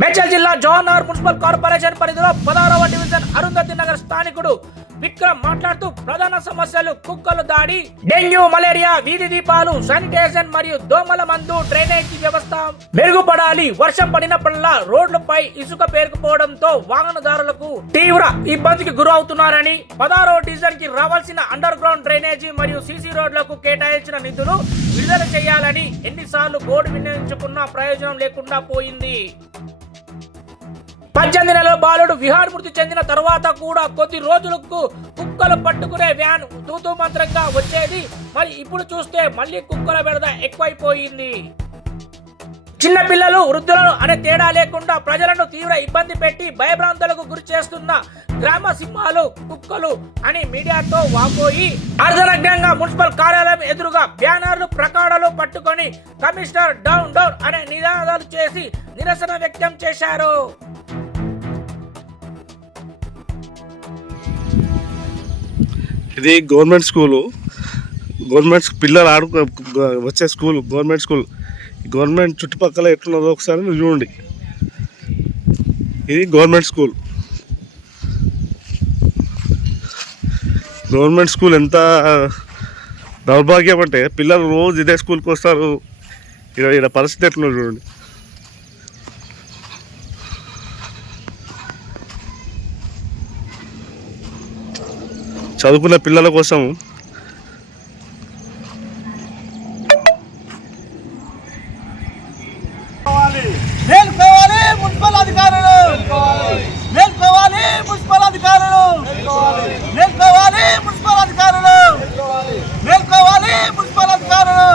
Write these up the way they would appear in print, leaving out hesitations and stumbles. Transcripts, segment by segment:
మేడ్చల్ జిల్లా Jawahar municipal corporation పరిధిలో 16వ division Arundhati Nagar స్థానికుడు Vikram మాట్లాడుతూ ప్రధాన సమస్యలు కుక్కల దాడి, డెంగ్యూ, మలేరియా, వీధి దీపాలు, శానిటైజేషన్ మరియు దోమల మందు, డ్రైనేజీ వ్యవస్థ మెరుగుపడాలి. వర్షం పడినప్పుడల్లా రోడ్లపై ఇసుక పేరుకుపోవడంతో వాహనదారులకు తీవ్ర ఇబ్బందికి గురవుతున్నారని, 16వ డివిజన్ కి రావాల్సిన అండర్ గ్రౌండ్ డ్రైనేజీ మరియు సీసీ రోడ్లకు కేటాయించిన నిధులు విడుదల చేయాలని ఎన్నిసార్లు బోర్డు వినియోగించుకున్నా ప్రయోజనం లేకుండా పోయింది. 18 నెలల బాలుడు విహార్ మృతి చెందిన తర్వాత కూడా కొద్ది రోజులకు కుక్కలు పట్టుకునే వ్యాన్ తూతూ మంత్రంగా వచ్చేది. మరి ఇప్పుడు చూస్తే మళ్ళీ కుక్కల బెడద ఎక్కువైపోయింది. చిన్న పిల్లలు, వృద్ధులను అనే తేడా లేకుండా ప్రజలను తీవ్ర ఇబ్బంది పెట్టి భయభ్రాంతులకు గురి చేస్తున్న గ్రామ సింహాలు కుక్కలు అని మీడియాతో వాపోయి అర్ధనగ్నంగా మున్సిపల్ కార్యాలయం ఎదురుగా బ్యానర్లు, ప్రకాడలు పట్టుకొని కమిషనర్ డౌన్ డౌన్ అనే నినాదాలు చేసి నిరసన వ్యక్తం చేశారు. ఇది గవర్నమెంట్ స్కూలు, గవర్నమెంట్ పిల్లలు వచ్చే స్కూల్, గవర్నమెంట్ స్కూల్. గవర్నమెంట్ చుట్టుపక్కల ఎట్లున్నదో ఒకసారి మీరు చూడండి. ఇది గవర్నమెంట్ స్కూల్. గవర్నమెంట్ స్కూల్ ఎంత దౌర్భాగ్యం అంటే పిల్లలు రోజు ఇదే స్కూల్కి వస్తారు. ఇక్కడ పరిస్థితి ఎట్లున్నదో చూడండి. చదువుకున్న పిల్లల కోసం మేల్కోవాలి మున్సిపల్ అధికారులు, మేల్కోవాలి మున్సిపల్ అధికారులు, మేల్కోవాలి మున్సిపల్ అధికారులు, మేల్కోవాలి మున్సిపల్ అధికారులు.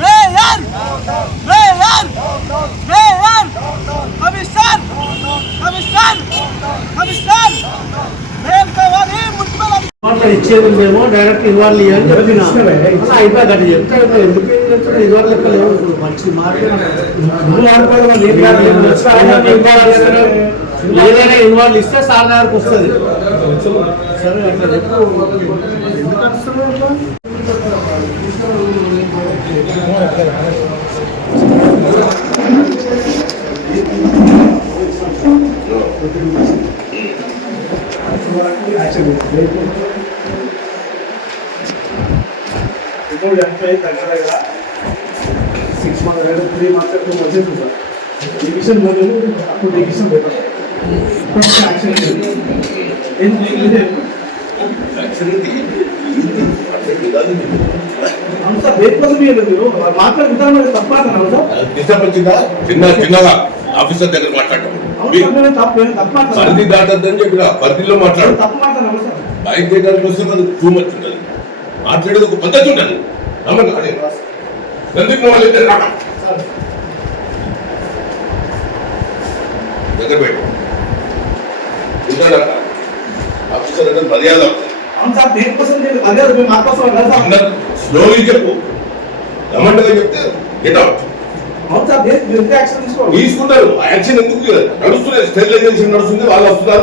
Mayor mayor mayor commissioner commissioner commissioner మేల్కోవాలి మున్సిపల్ ఇచ్చేది మేము డైరెక్ట్ ఇన్వాల్వ్ చేయాలని చెప్పిన అయిపోయి గట్టి చెప్తే ఎందుకు ఇన్వాల్వ్ లెక్కలేవు. మంచి ఏదైనా ఇన్వాల్వ్ ఇస్తే సార్ దగ్గరకు వస్తుంది. సరే అట్లా చెప్పు. ఇప్పుడు చనిపోయి దగ్గర దగ్గర 6 months 3 months 2 months చూసాం. డివిజన్ మొదలు అప్పుడు డివిజన్ పెట్టాం. అంతా బేట్పల్లి మీరు మాట్లాడుకుంటాను తప్ప చిన్నగా ఆఫీసర్ దగ్గర మాట్లాడటం పరిధి దాటద్దని చెప్పిన పరిధిలో మాట్లాడు. బైక్ దగ్గరికి వస్తే మనకు టూ మచ్ ఉంటుంది. మాట్లాడేది ఒక పద్ధతి ఉంటుంది. దగ్గర పెట్టు ఆఫీసర్ అంటే మర్యాద స్లోలీ చెప్పు. రమంటగా చెప్తే గెట్ అవుట్ తీసుకుంటారు. యాక్షన్ ఎందుకు నడుస్తున్నాయి, స్టెరిలైజేషన్ నడుస్తుంది, వాళ్ళు వస్తున్నారు,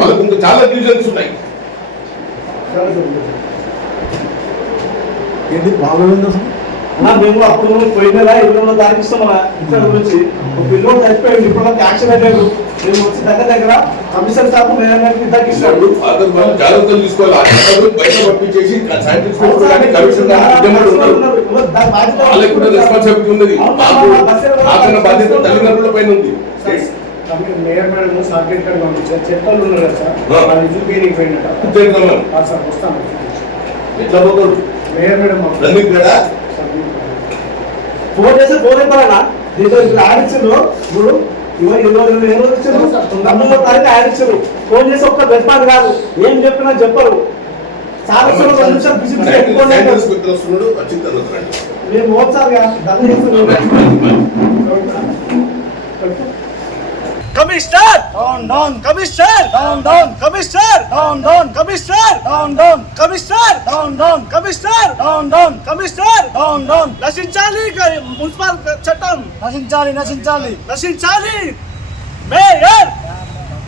వాళ్ళకు చాలా డివిజన్స్ ఉన్నాయి. మేము అప్పుడు పోయిన 20 తారీఖు ఇస్తామా ఇక్కడ గురించి పిల్లలు చచ్చిపోయింది. ఇప్పుడు యాక్షన్ అయ్యారు. మేము వచ్చి దగ్గర కమిషనర్ సార్ తగ్గిస్తాడు. జాగ్రత్తలు తీసుకోవాలి. బయట పంపించేసి రెస్పాన్సిబిలిటీ ఉన్నది. బాధ్యత తల్లిదండ్రుల పైన ఉంది. మేయర్ మేడం సర్టిఫికేట్ పంపించారు. చెత్తలు ఉన్నారు సార్, అది చూపించకపోయినట్టు సార్ వస్తాను. ఎట్లా పోకూడదు మేయర్ మేడం ఫోన్ చేస్తే ఫోన్ ఇవ్వాలన్నా. దీంతో ఇప్పుడు ఆడిచ్చారు. ఇప్పుడు 9వ తారీఖు ఆడిచ్చారు. ఫోన్ చేసి ఒక్క రెస్పాన్స్ కాదు, ఏం చెప్పినా చెప్పరు. చాలా నిమిషాలు బిజీ మేము ఓసారిగా commissioner down down, commissioner down down, commissioner down down, commissioner down down, commissioner down down, commissioner down down, commissioner down down. నశించాలి మున్సిపల్ చట్టం, నశించాలి నశించాలి నశించాలి. Mayor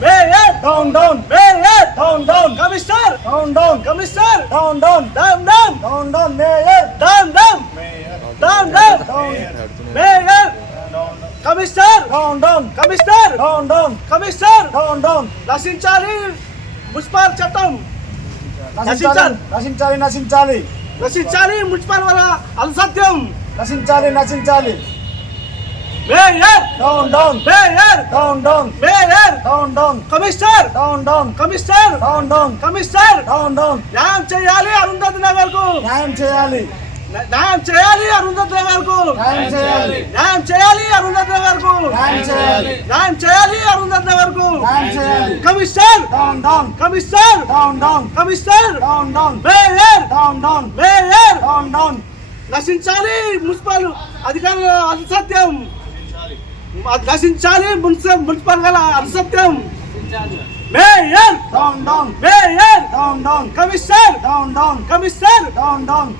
mayor down down, mayor down down, commissioner down down, commissioner down down, down down, down down, mayor down down, down down, mayor commissioner down down commissioner down down commissioner down down నశించాలి municipal చట్టం నశించాలి నశించాలి నశించాలి నశించాలి municipal వల్ల అలసత్యం నశించాలి నశించాలి mayor down down mayor down down mayor down down commissioner down down commissioner down down commissioner down down న్యాయం చేయాలి అరుంధతి నగర్ కు న్యాయం చేయాలి న్యాయం చేయాలి అరుంధతి నగర్ కు న్యాయం చేయాలి న్యాయం చేయాలి అరుంధతి నగర్ కు న్యాయం చేయాలి న్యాయం చేయాలి అరుంధతి నగర్ కు న్యాయం చేయాలి commissioner down down commissioner down down commissioner down down mayor down down mayor down down నశించాలి మున్సిపల్ అధికారుల అసత్యం నశించాలి మున్సిపల్ గల అసత్యం mayor down down mayor down down commissioner down down commissioner down down